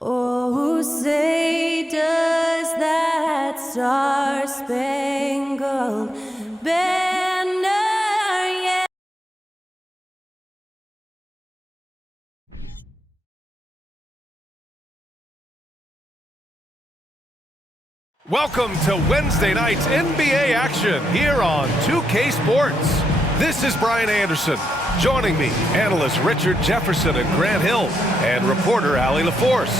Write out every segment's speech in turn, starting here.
Oh, say does that star-spangled banner yet? Welcome to Wednesday night's NBA action here on 2K Sports. This is Brian Anderson. Joining me, analysts Richard Jefferson and Grant Hill, and reporter Allie LaForce.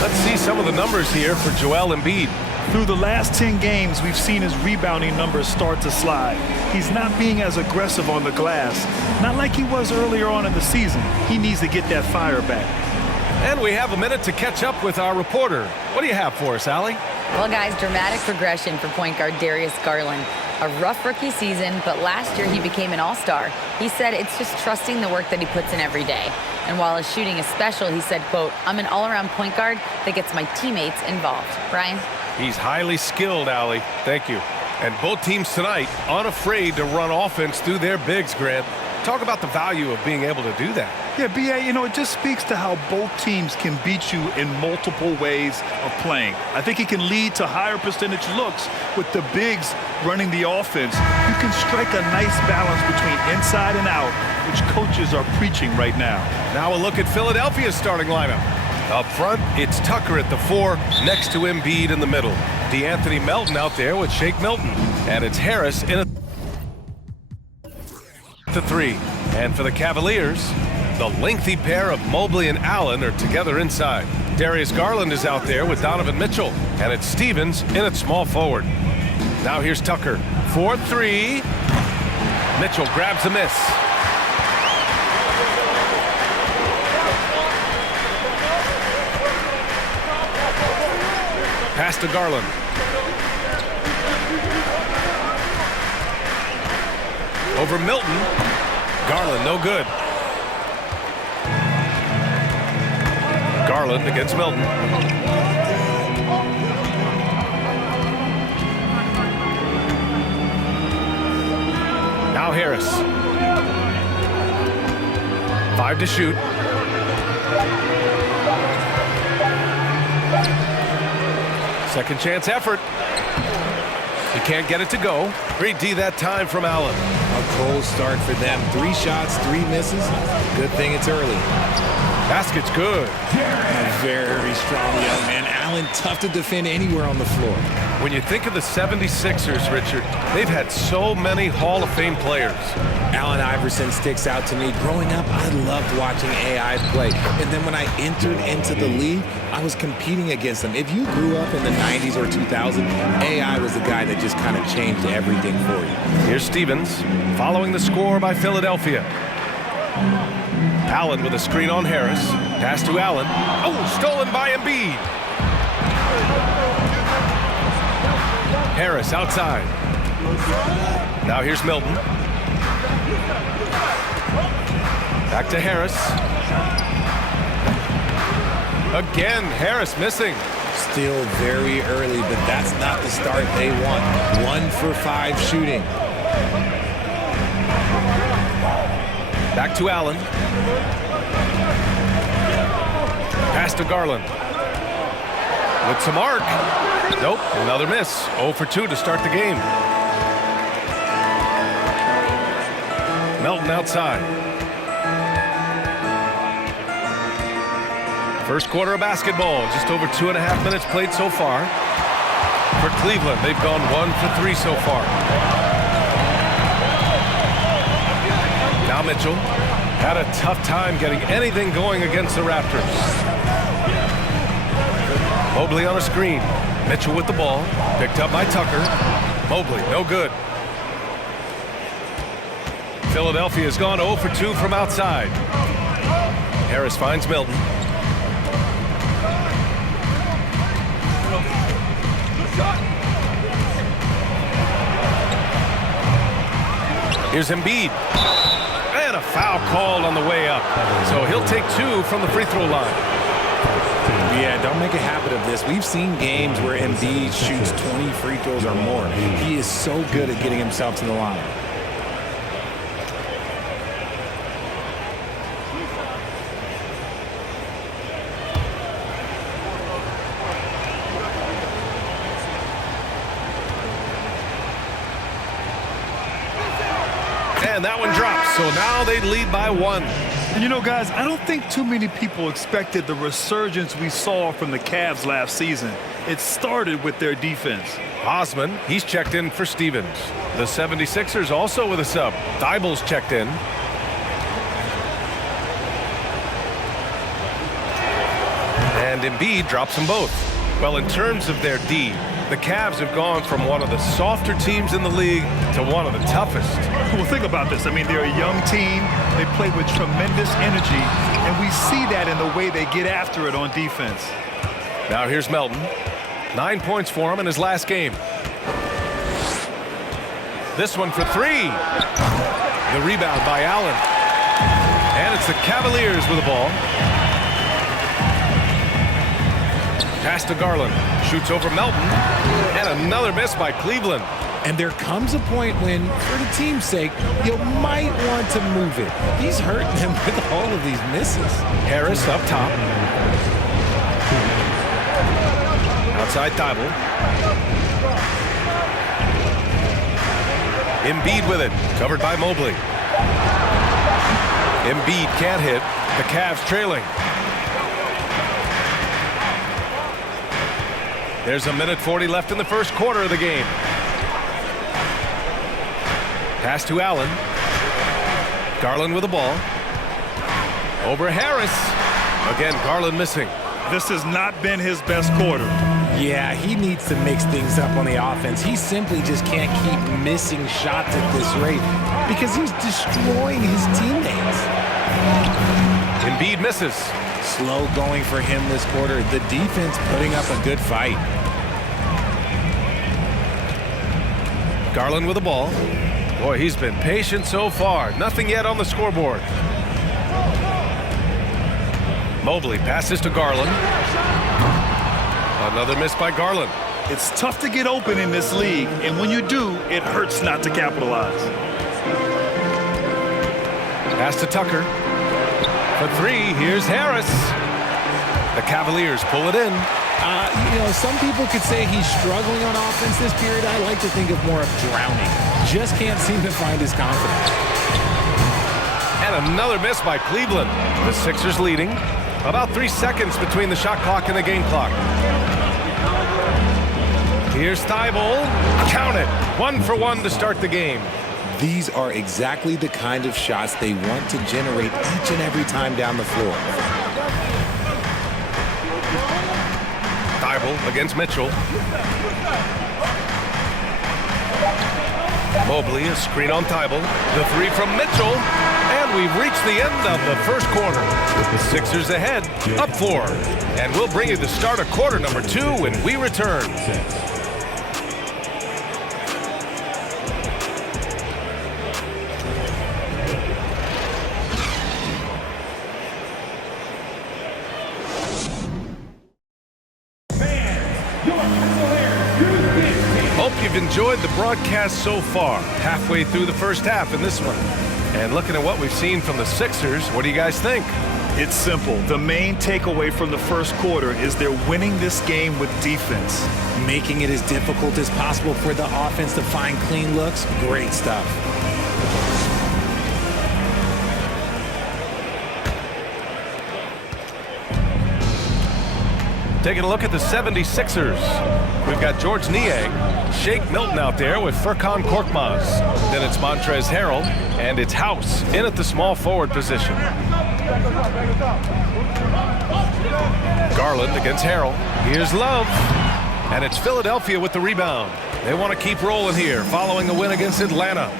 Let's see some of the numbers here for Joel Embiid. Through the last 10 games, we've seen his rebounding numbers start to slide. He's not being as aggressive on the glass, not like he was earlier on in the season. He needs to get that fire back. And we have a minute to catch up with our reporter. What do you have for us, Allie? Well, guys, dramatic progression for point guard Darius Garland. A rough rookie season, but last year he became an all-star. He said it's just trusting the work that he puts in every day. And while his shooting is special, he said, quote, "I'm an all-around point guard that gets my teammates involved." Brian? He's highly skilled, Allie. Thank you. And both teams tonight unafraid to run offense through their bigs, Grant. Talk about the value of being able to do that. Yeah, B.A., it just speaks to how both teams can beat you in multiple ways of playing. I think he can lead to higher percentage looks with the bigs running the offense. You can strike a nice balance between inside and out, which coaches are preaching right now. Now a look at Philadelphia's starting lineup. Up front, it's Tucker at the 4, next to Embiid in the middle. DeAnthony Melton out there with Shake Milton. And it's Harris in the 3. And for the Cavaliers, the lengthy pair of Mobley and Allen are together inside. Darius Garland is out there with Donovan Mitchell. And it's Stevens in at small forward. Now here's Tucker. 4-3. Mitchell grabs the miss. Pass to Garland. Over Milton. Garland, no good. Garland against Milton. Now Harris. 5 to shoot. Second chance effort. He can't get it to go. Great D that time from Allen. A cold start for them. 3 shots, 3 misses. Good thing it's early. Basket's good. A very strong young man. Allen, tough to defend anywhere on the floor. When you think of the 76ers, Richard, they've had so many Hall of Fame players. Allen Iverson sticks out to me. Growing up, I loved watching AI play. And then when I entered into the league, I was competing against them. If you grew up in the 90s or 2000, AI was the guy that just kind of changed everything for you. Here's Stevens, following the score by Philadelphia. Allen with a screen on Harris. Pass to Allen. Oh, stolen by Embiid. Harris outside. Now here's Milton. Back to Harris. Again, Harris missing. Still very early, but that's not the start they want. 1 for 5 shooting. Back to Allen. Pass to Garland. With some arc. Nope, another miss. 0 for 2 to start the game. Melton outside. First quarter of basketball. Just over 2.5 minutes played so far. For Cleveland, they've gone 1 for 3 so far. Now Mitchell had a tough time getting anything going against the Raptors. Mobley on a screen. Mitchell with the ball. Picked up by Tucker. Mobley, no good. Philadelphia has gone 0 for 2 from outside. Harris finds Milton. Here's Embiid. And a foul called on the way up. So he'll take 2 from the free throw line. Yeah, don't make a habit of this. We've seen games where Embiid shoots 20 free throws or more. He is so good at getting himself to the line. And that one drops, so now they lead by 1. And you know, guys, I don't think too many people expected the resurgence we saw from the Cavs last season. It started with their defense. Osman, he's checked in for Stevens. The 76ers also with a sub. Thibault's checked in. And Embiid drops them both. Well, in terms of their D, the Cavs have gone from one of the softer teams in the league to one of the toughest. Well, think about this. I mean, they're a young team. They play with tremendous energy, and we see that in the way they get after it on defense. Now here's Melton. 9 points for him in his last game. This one for 3. The rebound by Allen. And it's the Cavaliers with the ball. Pass to Garland. Shoots over Melton. And another miss by Cleveland. And there comes a point when, for the team's sake, you might want to move it. He's hurting them with all of these misses. Harris up top. Outside Thibault. Embiid with it. Covered by Mobley. Embiid can't hit. The Cavs trailing. There's a minute 40 left in the first quarter of the game. Pass to Allen. Garland with the ball. Over Harris. Again, Garland missing. This has not been his best quarter. Yeah, he needs to mix things up on the offense. He simply just can't keep missing shots at this rate because he's destroying his teammates. Embiid misses. Slow going for him this quarter. The defense putting up a good fight. Garland with the ball. Boy, he's been patient so far. Nothing yet on the scoreboard. Mobley passes to Garland. Another miss by Garland. It's tough to get open in this league, and when you do, it hurts not to capitalize. Pass to Tucker. For 3, here's Harris. The Cavaliers pull it in. Some people could say he's struggling on offense this period. I like to think of more of drowning. Just can't seem to find his confidence. And another miss by Cleveland. The Sixers leading. About 3 seconds between the shot clock and the game clock. Here's Thibault. Count it. 1 for 1 to start the game. These are exactly the kind of shots they want to generate each and every time down the floor. Thibault against Mitchell. Mobley, a screen on Thibault. The 3 from Mitchell. And we've reached the end of the first quarter. With the Sixers ahead, up 4. And we'll bring you the start of quarter number 2 when we return. Hope you've enjoyed the broadcast so far. Halfway through the first half in this one. And looking at what we've seen from the Sixers, what do you guys think? It's simple. The main takeaway from the first quarter is they're winning this game with defense. Making it as difficult as possible for the offense to find clean looks. Great stuff. Taking a look at the 76ers. We've got George Niang, Shake Milton out there with Furkan Korkmaz. Then it's Montrezl Harrell, and it's House in at the small forward position. Garland against Harrell. Here's Love. And it's Philadelphia with the rebound. They want to keep rolling here following a win against Atlanta.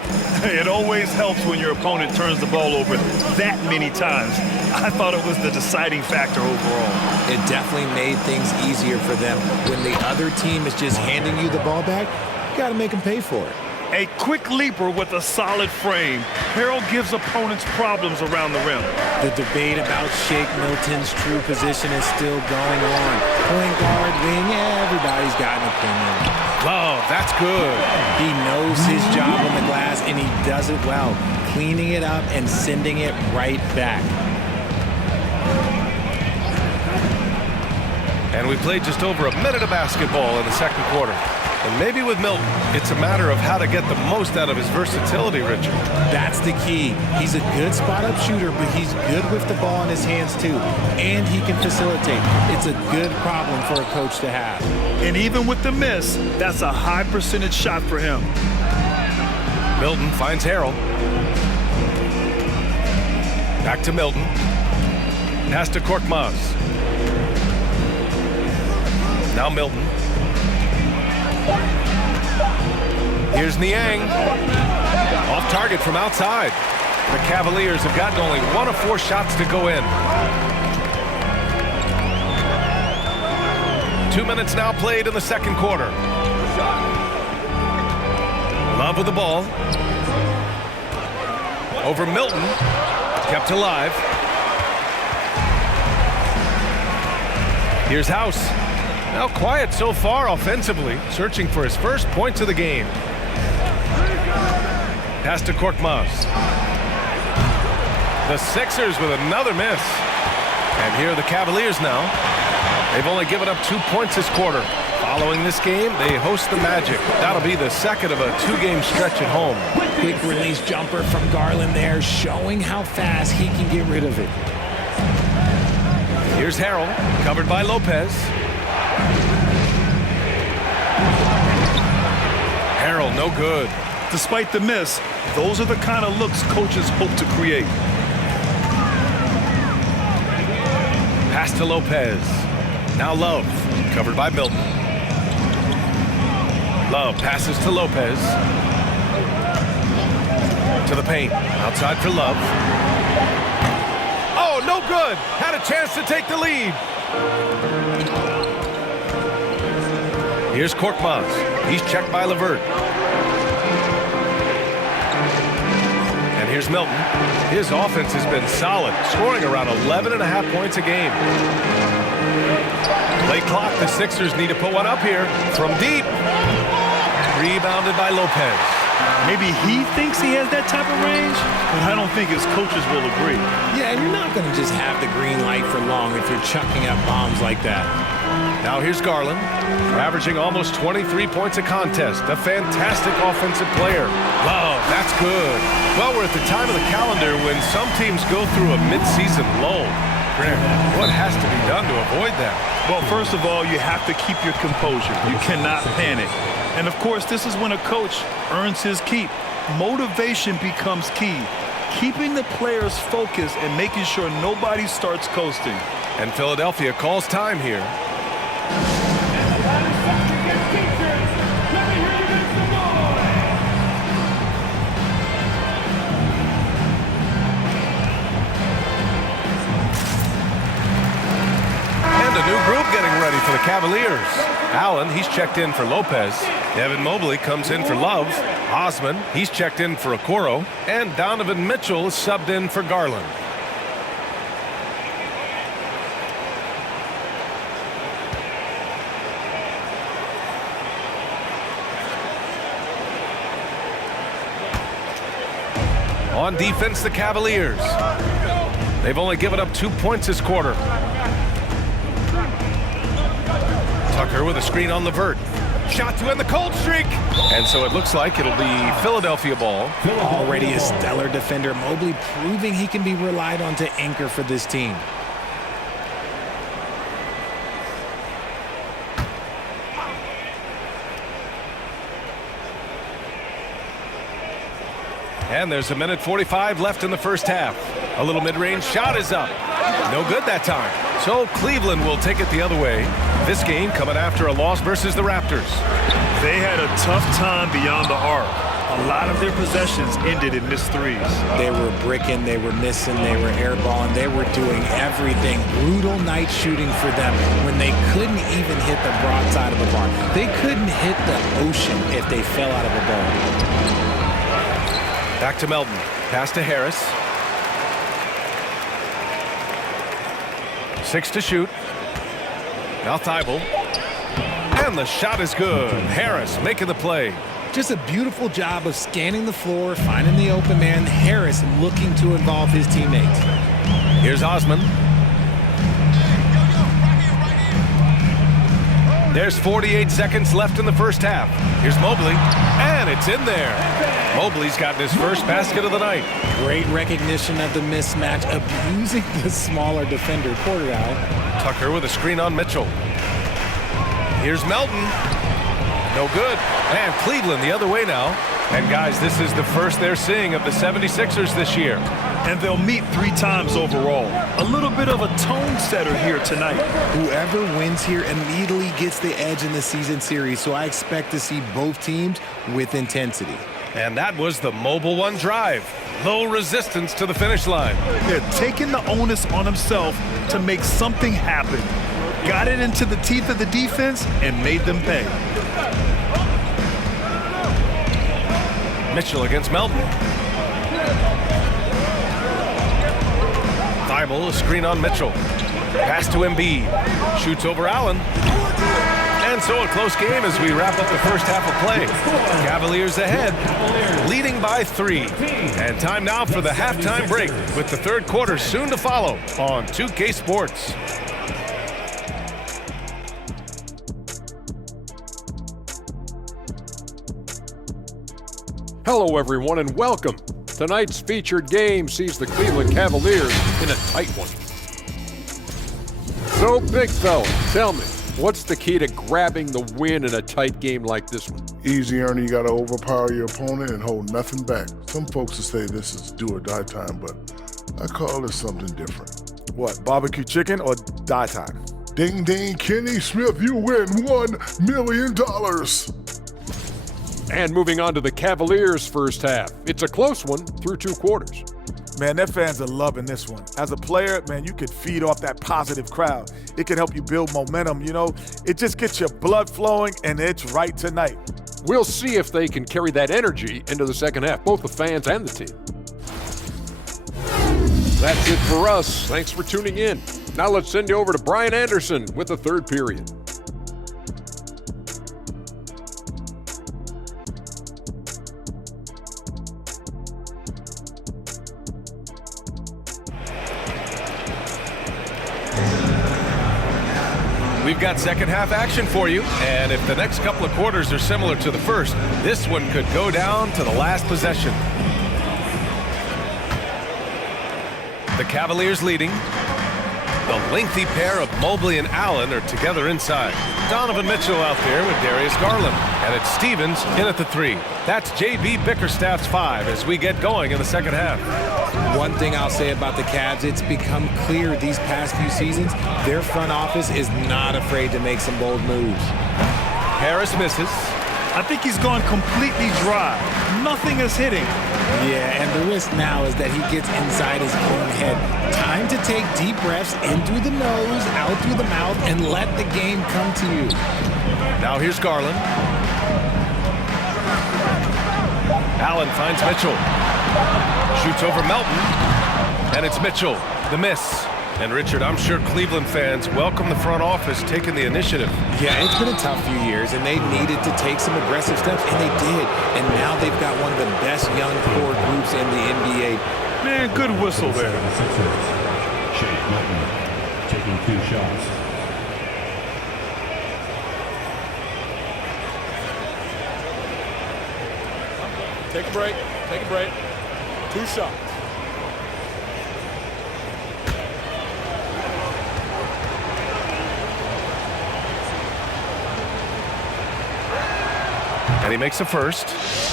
It always helps when your opponent turns the ball over that many times. I thought it was the deciding factor overall. It definitely made things easier for them. When the other team is just handing you the ball back, you got to make them pay for it. A quick leaper with a solid frame. Harrell gives opponents problems around the rim. The debate about Shake Milton's true position is still going on. Point guard, wing, everybody's got an opinion. Love, that's good. He knows his job on the glass, and he does it well, cleaning it up and sending it right back. And we played just over a minute of basketball in the second quarter. And maybe with Milton, it's a matter of how to get the most out of his versatility, Richard. That's the key. He's a good spot-up shooter, but he's good with the ball in his hands too. And he can facilitate. It's a good problem for a coach to have. And even with the miss, that's a high percentage shot for him. Milton finds Harrell. Back to Milton. Pass to Korkmaz. Now Milton. Here's Niang. Off target from outside. The Cavaliers have gotten only 1 of 4 shots to go in. 2 minutes now played in the second quarter. Love with the ball. Over Milton. Kept alive. Here's House. Now quiet so far offensively, searching for his first points of the game. Pass to Korkmaz. The Sixers with another miss. And here are the Cavaliers now. They've only given up 2 points this quarter. Following this game, they host the Magic. That'll be the second of a 2-game stretch at home. Quick release jumper from Garland there, showing how fast he can get rid of it. Here's Harrell, covered by Lopez. Harrell, no good. Despite the miss, those are the kind of looks coaches hope to create. Pass to Lopez. Now Love, covered by Milton. Love passes to Lopez. To the paint. Outside for Love. Oh, no good. Had a chance to take the lead. Here's Korkmaz. He's checked by LeVert. And here's Milton. His offense has been solid, scoring around 11.5 points a game. Late clock, the Sixers need to put one up here from deep. Rebounded by Lopez. Maybe he thinks he has that type of range, but I don't think his coaches will agree. Yeah, and you're not going to just have the green light for long if you're chucking up bombs like that. Now here's Garland, averaging almost 23 points a contest. A fantastic offensive player. Love, that's good. Well, we're at the time of the calendar when some teams go through a mid-season lull. What has to be done to avoid that? Well, first of all, you have to keep your composure. You cannot panic. And of course, this is when a coach earns his keep. Motivation becomes key. Keeping the players focused and making sure nobody starts coasting. And Philadelphia calls time here. And a new group getting ready for the Cavaliers. Allen, he's checked in for Lopez. Evan Mobley comes in for Love. Osman, he's checked in for Okoro. And Donovan Mitchell is subbed in for Garland. On defense, the Cavaliers. They've only given up 2 points this quarter. Tucker with a screen on LeVert. Shot to end the cold streak. And so it looks like it'll be Philadelphia ball. Already a stellar defender, Mobley proving he can be relied on to anchor for this team. And there's 1:45 left in the first half. A little mid-range shot is up. No good that time. So Cleveland will take it the other way. This game coming after a loss versus the Raptors. They had a tough time beyond the arc. A lot of their possessions ended in missed threes. They were bricking, they were missing, they were airballing, they were doing everything. Brutal night shooting for them when they couldn't even hit the broadside of a bar. They couldn't hit the ocean if they fell out of a boat. Back to Melton. Pass to Harris. 6 to shoot. Now Thibault. And the shot is good. Harris making the play. Just a beautiful job of scanning the floor, finding the open man. Harris looking to involve his teammates. Here's Osman. There's 48 seconds left in the first half. Here's Mobley, and it's in there. Mobley's gotten his first basket of the night. Great recognition of the mismatch, abusing the smaller defender. Quarter out. Tucker with a screen on Mitchell. Here's Melton. No good. And Cleveland the other way now. And guys, this is the first they're seeing of the 76ers this year. And they'll meet 3 times overall. A little bit of a tone setter here tonight. Whoever wins here immediately gets the edge in the season series, so I expect to see both teams with intensity. And that was the Mobile One drive. Low resistance to the finish line. They're taking the onus on himself to make something happen. Got it into the teeth of the defense and made them pay. Mitchell against Melton. Thibault, a screen on Mitchell. Pass to Embiid. Shoots over Allen. And so a close game as we wrap up the first half of play. Cavaliers ahead, leading by 3. And time now for the halftime break with the third quarter soon to follow on 2K Sports. Hello, everyone, and welcome. Tonight's featured game sees the Cleveland Cavaliers in a tight one. So, big fella, tell me, what's the key to grabbing the win in a tight game like this one? Easy, Ernie. You got to overpower your opponent and hold nothing back. Some folks will say this is do or die time, but I call this something different. What, barbecue chicken or die time? Ding, ding, Kenny Smith, you win $1 million. And moving on to the Cavaliers' first half. It's a close one through 2 quarters. Man, their fans are loving this one. As a player, man, you could feed off that positive crowd. It can help you build momentum, you know. It just gets your blood flowing, and it's right tonight. We'll see if they can carry that energy into the second half, both the fans and the team. That's it for us. Thanks for tuning in. Now let's send you over to Brian Anderson with the third period. We've got second half action for you, and if the next couple of quarters are similar to the first, this one could go down to the last possession. The Cavaliers leading. The lengthy pair of Mobley and Allen are together inside. Donovan Mitchell out there with Darius Garland. And it's Stevens in at the 3. That's J.B. Bickerstaff's 5 as we get going in the second half. One thing I'll say about the Cavs, it's become clear these past few seasons, their front office is not afraid to make some bold moves. Harris misses. I think he's gone completely dry. Nothing is hitting. Yeah, and the risk now is that he gets inside his own head. Time to take deep breaths in through the nose, out through the mouth, and let the game come to you. Now here's Garland. Allen finds Mitchell. Shoots over Melton. And it's Mitchell, the miss. And Richard, I'm sure Cleveland fans welcome the front office taking the initiative. Yeah, it's been a tough few years, and they needed to take some aggressive steps, and they did. And now they've got one of the best young core groups in the NBA. Man, good whistle there. Shake Milton taking 2 shots. Take a break. Take a break. 2 shots. And he makes a first.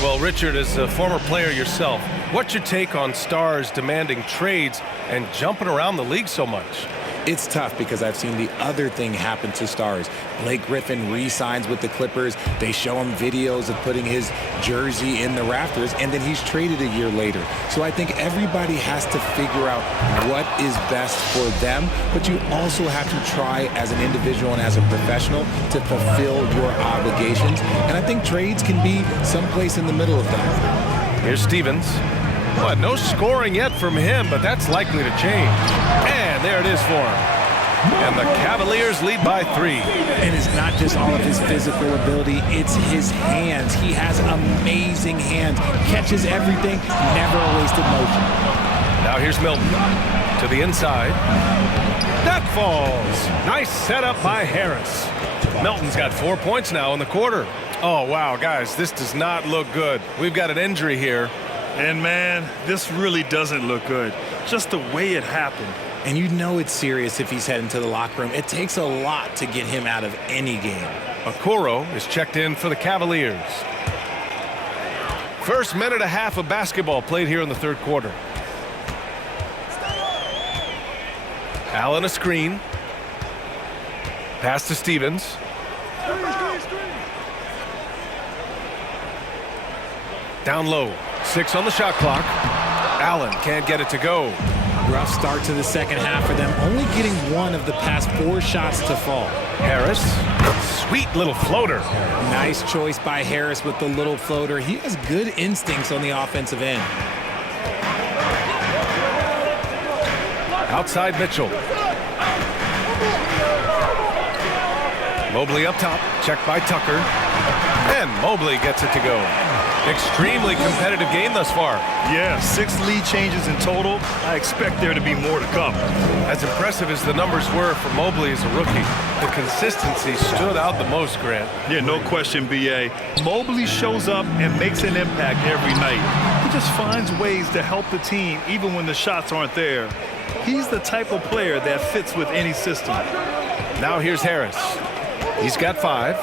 Well, Richard, as a former player yourself, what's your take on stars demanding trades and jumping around the league so much? It's tough because I've seen the other thing happen to stars. Blake Griffin re-signs with the Clippers. They show him videos of putting his jersey in the rafters, and then he's traded a year later. So I think everybody has to figure out what is best for them, but you also have to try as an individual and as a professional to fulfill your obligations. And I think trades can be someplace in the middle of that. Here's Stevens. But no scoring yet from him, but that's likely to change. And there it is for him. And the Cavaliers lead by 3. And it's not just all of his physical ability, it's his hands. He has amazing hands. Catches everything, never a wasted motion. Now here's Milton to the inside. That falls. Nice setup by Harris. Milton's got 4 points now in the quarter. Oh, wow, guys, this does not look good. We've got an injury here. And, man, this really doesn't look good. Just the way it happened. And you know it's serious if he's heading to the locker room. It takes a lot to get him out of any game. Okoro is checked in for the Cavaliers. First minute and a half of basketball played here in the third quarter. Allen a screen. Pass to Stevens. Down low. 6 on the shot clock. Allen can't get it to go. Rough start to the second half for them, only getting 1 of the past 4 shots to fall. Harris. Sweet little floater. Nice choice by Harris with the little floater. He has good instincts on the offensive end. Outside Mitchell. Mobley up top. Checked by Tucker. And Mobley gets it to go. Extremely competitive game thus far. Yeah, 6 lead changes in total. I expect there to be more to come. As impressive as the numbers were for Mobley as a rookie, the consistency stood out the most, Grant. Yeah, no question, B.A. Mobley shows up and makes an impact every night. He just finds ways to help the team even when the shots aren't there. He's the type of player that fits with any system. Now here's Harris. He's got 5.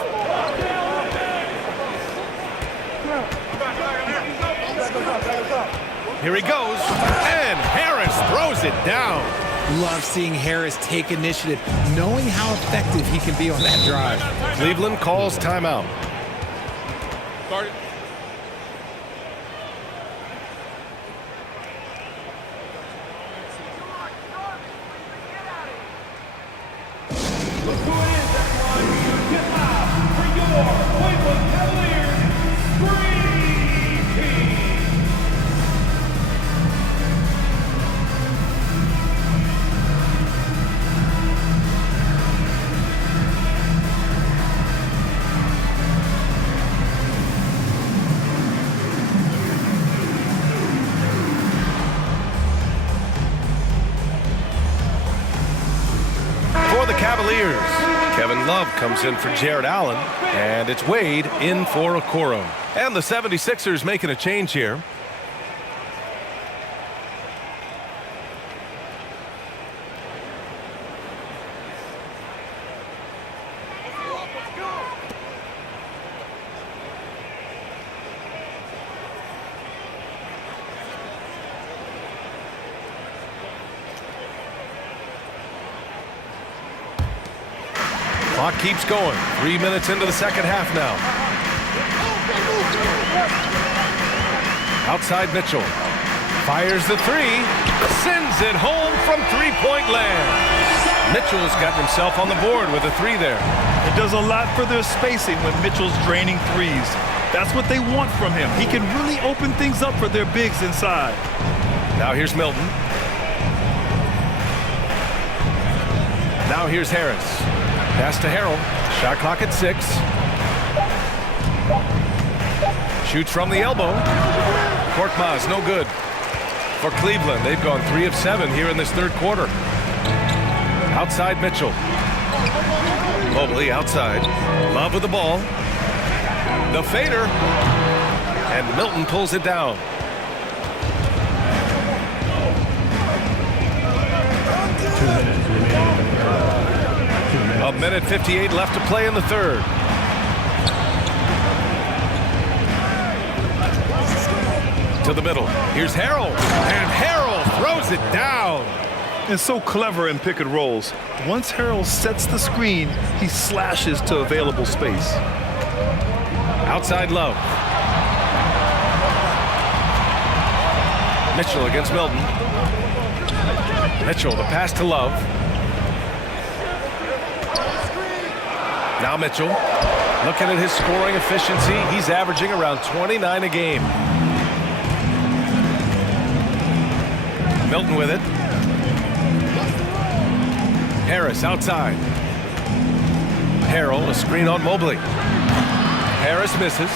Here he goes, and Harris throws it down. Love seeing Harris take initiative, knowing how effective he can be on that drive. Cleveland calls timeout. Guard it. Look who it is, everyone. Get live for your Cleveland Cavaliers Dream Team. For the Cavaliers, Kevin Love comes in for Jared Allen, and it's Wade in for Okoro. And the 76ers making a change here. Clock keeps going. 3 minutes into the second half now. Outside Mitchell. Fires the 3. Sends it home from three-point land. Mitchell's got himself on the board with a 3 there. It does a lot for their spacing when Mitchell's draining 3s. That's what they want from him. He can really open things up for their bigs inside. Now here's Milton. Now here's Harris. Pass to Harrell. Shot clock at 6. Shoots from the elbow. Korkmaz, no good. For Cleveland, they've gone 3 of 7 here in this third quarter. Outside Mitchell. Mobley outside. Love with the ball. The fader. And Milton pulls it down. A minute 58 left to play in the third. To the middle. Here's Harrell. And Harrell throws it down. And so clever in pick and rolls. Once Harrell sets the screen, he slashes to available space. Outside Love. Mitchell against Milton. Mitchell, the pass to Love. Now Mitchell, looking at his scoring efficiency, he's averaging around 29 a game. Milton with it. Harris outside. Harrell, a screen on Mobley. Harris misses.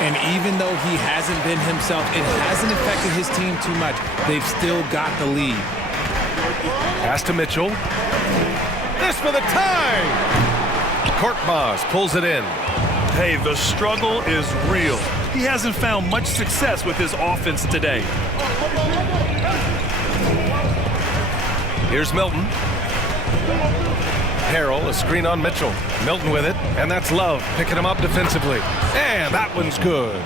And even though he hasn't been himself, it hasn't affected his team too much. They've still got the lead. Pass to Mitchell. This for the tie. Korkmaz pulls it in. Hey, the struggle is real. He hasn't found much success with his offense today. Here's Milton. Harrell, a screen on Mitchell. Milton with it, and that's Love picking him up defensively. And that one's good.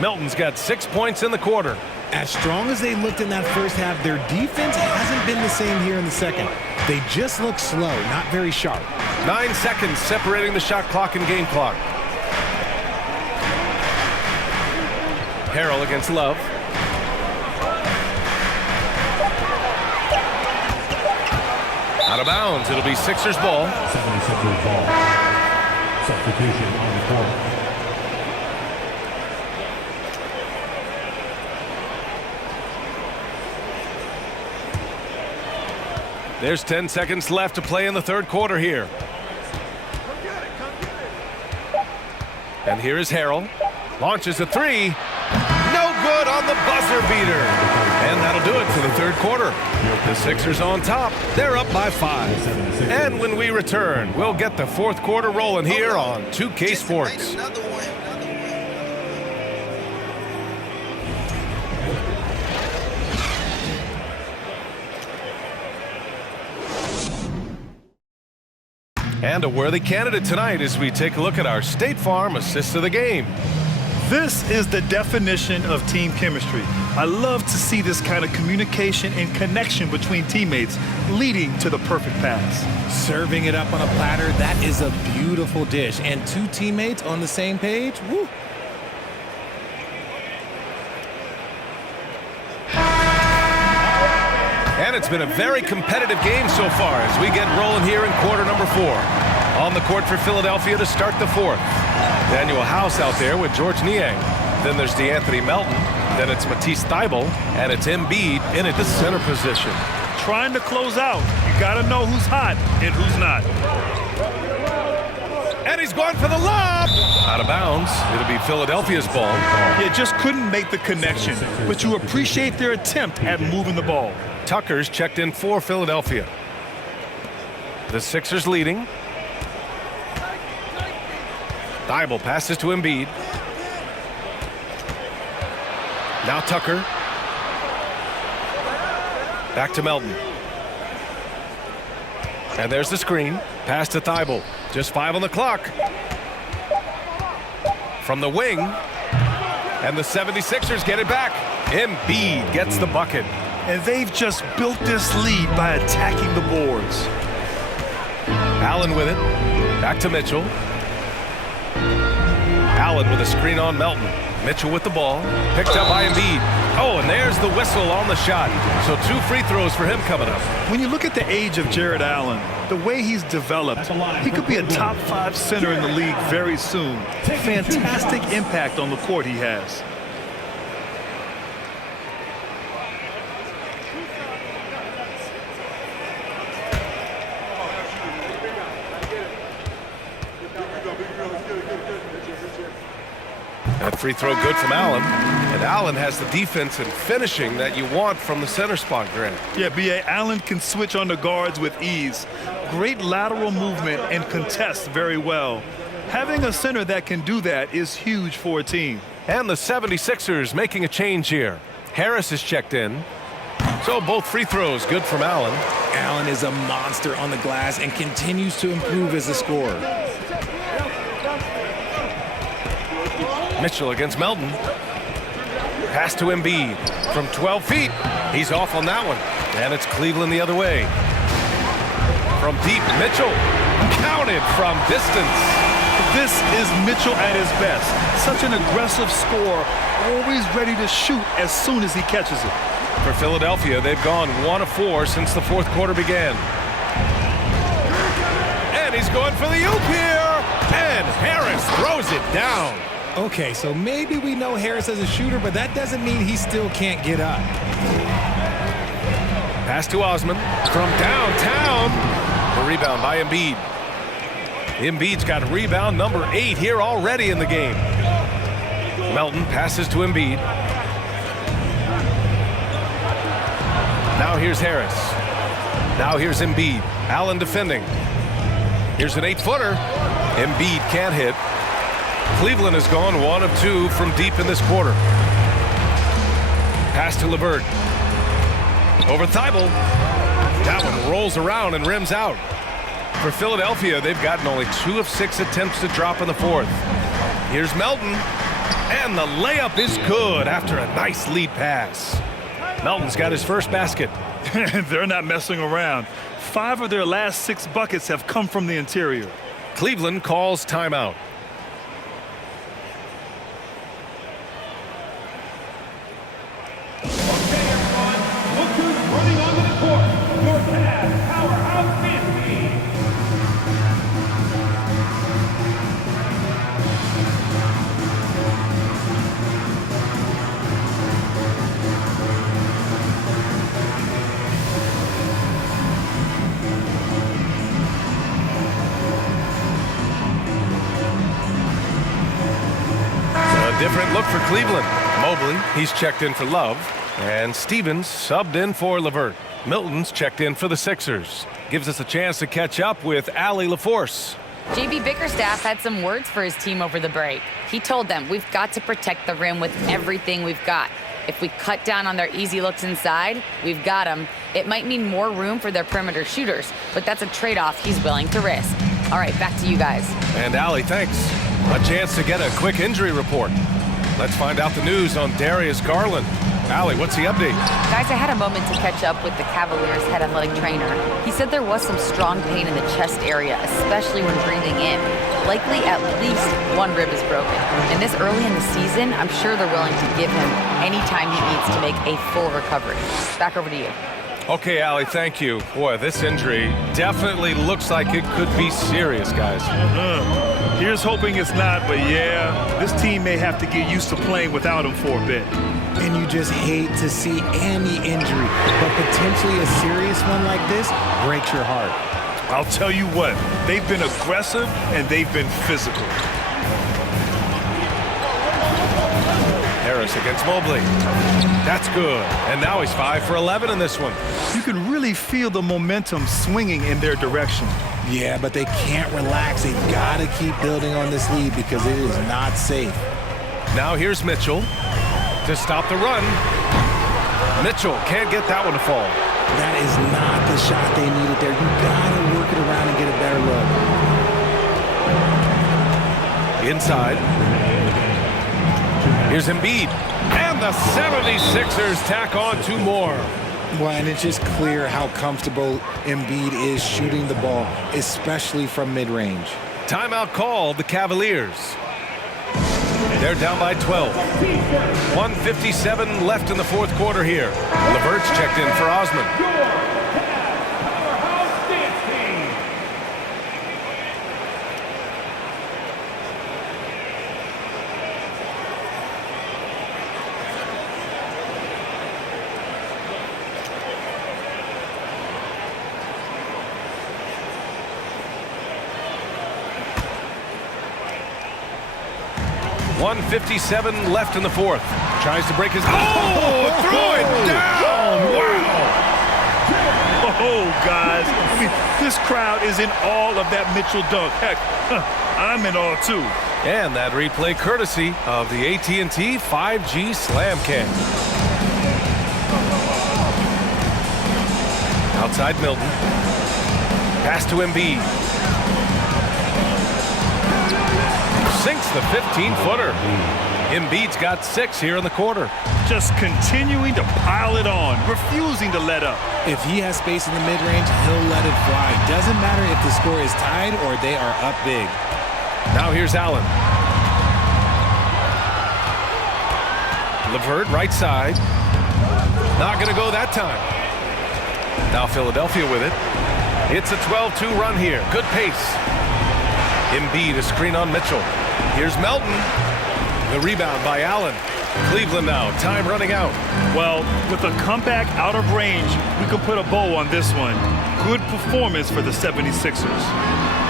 Milton's got 6 points in the quarter. As strong as they looked in that first half, their defense hasn't been the same here in the second. They just look slow, not very sharp. 9 seconds separating the shot clock and game clock. Harrell against Love. Out of bounds. It'll be Sixers ball. 76ers ball. Substitution on the court. There's 10 seconds left to play in the third quarter here. And here is Harrell. Launches a three. No good on the buzzer beater. And that'll do it for the third quarter. The Sixers on top. They're up by 5. And when we return, we'll get the fourth quarter rolling here on 2K Sports. And a worthy candidate tonight as we take a look at our State Farm Assist of the Game. This is the definition of team chemistry. I love to see this kind of communication and connection between teammates leading to the perfect pass. Serving it up on a platter, that is a beautiful dish. And two teammates on the same page, woo. And it's been a very competitive game so far as we get rolling here in quarter number 4. On the court for Philadelphia to start the fourth. Daniel House out there with George Niang. Then there's DeAnthony Melton. Then it's Matisse Thybulle. And it's Embiid in at the center position. Trying to close out. You got to know who's hot and who's not. And he's going for the lob. Out of bounds. It'll be Philadelphia's ball. Yeah, just couldn't make the connection. But you appreciate their attempt at moving the ball. Tucker's checked in for Philadelphia. The Sixers leading. Thybulle passes to Embiid. Now Tucker. Back to Melton. And there's the screen. Pass to Thybulle. Just 5 on the clock. From the wing. And the 76ers get it back. Embiid gets the bucket. And they've just built this lead by attacking the boards. Allen with it. Back to Mitchell. Allen with a screen on Melton. Mitchell with the ball. Picked up by Embiid. Oh, and there's the whistle on the shot. So 2 free throws for him coming up. When you look at the age of Jared Allen, the way he's developed, he could be a top 5 center in the league very soon. Fantastic impact on the court he has. That free throw good from Allen. And Allen has the defense and finishing that you want from the center spot, Grant. Yeah, B.A. Allen can switch on the guards with ease. Great lateral movement and contests very well. Having a center that can do that is huge for a team. And the 76ers making a change here. Harris is checked in. So both free throws good from Allen. Allen is a monster on the glass and continues to improve as a scorer. Mitchell against Melton. Pass to Embiid from 12 feet. He's off on that one. And it's Cleveland the other way. From deep, Mitchell. Counted from distance. This is Mitchell at his best. Such an aggressive scorer, always ready to shoot as soon as he catches it. For Philadelphia, they've gone 1 of 4 since the fourth quarter began. And he's going for the oop here. And Harris throws it down. Okay, so maybe we know Harris as a shooter, but that doesn't mean he still can't get up. Pass to Osman from downtown. The rebound by Embiid. Embiid's got rebound number 8 here already in the game. Melton passes to Embiid. Now here's Harris. Now here's Embiid. Allen defending. Here's an 8-footer. Embiid can't hit. Cleveland has gone 1 of 2 from deep in this quarter. Pass to LeVert. Over Thibault. That one rolls around and rims out. For Philadelphia, they've gotten only 2 of 6 attempts to drop in the fourth. Here's Melton. And the layup is good after a nice lead pass. Melton's got his first basket. They're not messing around. 5 of their last 6 buckets have come from the interior. Cleveland calls timeout. Okay, everyone, look who's running onto the court. Your Cavs powerhouse dance team. A different look for Cleveland. Mobley, he's checked in for Love. And Stevens subbed in for LeVert. Milton's checked in for the Sixers. Gives us a chance to catch up with Allie LaForce. JB Bickerstaff had some words for his team over the break. He told them, we've got to protect the rim with everything we've got. If we cut down on their easy looks inside, we've got them. It might mean more room for their perimeter shooters, but that's a trade-off he's willing to risk. All right, back to you guys. And Allie, thanks. A chance to get a quick injury report. Let's find out the news on Darius Garland. Allie, what's the update? Guys, I had a moment to catch up with the Cavaliers head athletic trainer. He said there was some strong pain in the chest area, especially when breathing in. Likely at least one rib is broken. And this early in the season, I'm sure they're willing to give him any time he needs to make a full recovery. Back over to you. Okay, Allie, thank you. Boy, this injury definitely looks like it could be serious, guys. Here's hoping it's not, but yeah, this team may have to get used to playing without him for a bit. And you just hate to see any injury, but potentially a serious one like this breaks your heart. I'll tell you what, they've been aggressive and they've been physical. Harris against Mobley. That's good. And now he's 5 for 11 in this one. You can really feel the momentum swinging in their direction. Yeah, but they can't relax. They've got to keep building on this lead because it is not safe. Now here's Mitchell to stop the run. Mitchell can't get that one to fall. That is not the shot they needed there. You got to work it around and get a better look. Inside. Here's Embiid. And the 76ers tack on 2 more. Well, and it's just clear how comfortable Embiid is shooting the ball, especially from mid-range. Timeout called the Cavaliers. They're down by 12. 1:57 left in the fourth quarter here. LeVert's checked in for Osman. Powerhouse dance team. .157 left in the fourth. Tries to break his... Oh! Throw it down! Wow! Oh, guys, I mean, this crowd is in all of that Mitchell dunk. Heck, I'm in all too. And that replay courtesy of the AT&T 5G Slam Cam. Outside Milton. Pass to Embiid. Sinks the 15-footer. Embiid's got 6 here in the quarter. Just continuing to pile it on, refusing to let up. If he has space in the mid-range, he'll let it fly. Doesn't matter if the score is tied or they are up big. Now here's Allen. LeVert right side. Not going to go that time. Now Philadelphia with it. It's a 12-2 run here. Good pace. Embiid, a screen on Mitchell. Here's Melton. The rebound by Allen. Cleveland now, time running out. Well, with a comeback out of range, we can put a bow on this one. Good performance for the 76ers.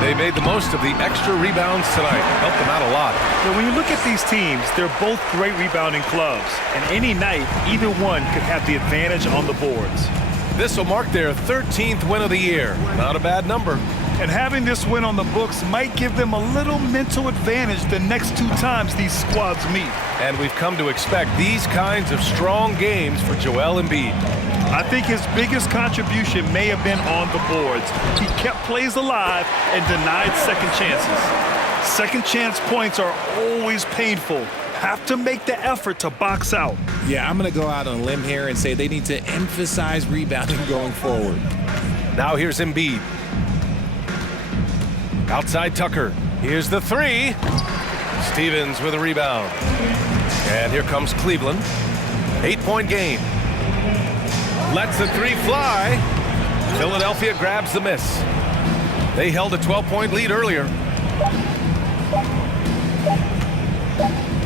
They made the most of the extra rebounds tonight. Helped them out a lot. But when you look at these teams, they're both great rebounding clubs. And any night, either one could have the advantage on the boards. This will mark their 13th win of the year. Not a bad number. And having this win on the books might give them a little mental advantage the next 2 times these squads meet. And we've come to expect these kinds of strong games for Joel Embiid. I think his biggest contribution may have been on the boards. He kept plays alive and denied second chances. Second chance points are always painful. Have to make the effort to box out. Yeah, I'm going to go out on a limb here and say they need to emphasize rebounding going forward. Now here's Embiid. Outside Tucker. Here's the 3. Stevens with a rebound. And here comes Cleveland. 8-point game. Lets the 3 fly. Philadelphia grabs the miss. They held a 12-point lead earlier.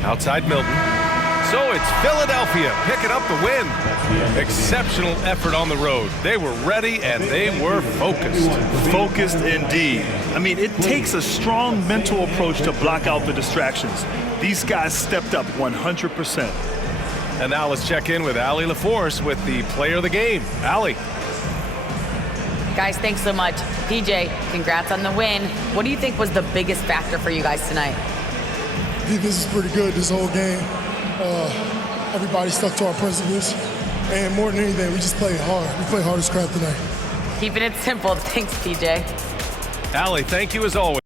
Outside Milton. So it's Philadelphia picking up the win. Exceptional effort on the road. They were ready and they were focused. Focused indeed. I mean, it takes a strong mental approach to block out the distractions. These guys stepped up 100%. And now let's check in with Allie LaForce with the player of the game. Allie. Guys, thanks so much. PJ, congrats on the win. What do you think was the biggest factor for you guys tonight? I think this is pretty good, this whole game. Everybody stuck to our principles. And more than anything, we just played hard. We played hard as crap tonight. Keeping it simple. Thanks, PJ. Allie, thank you as always.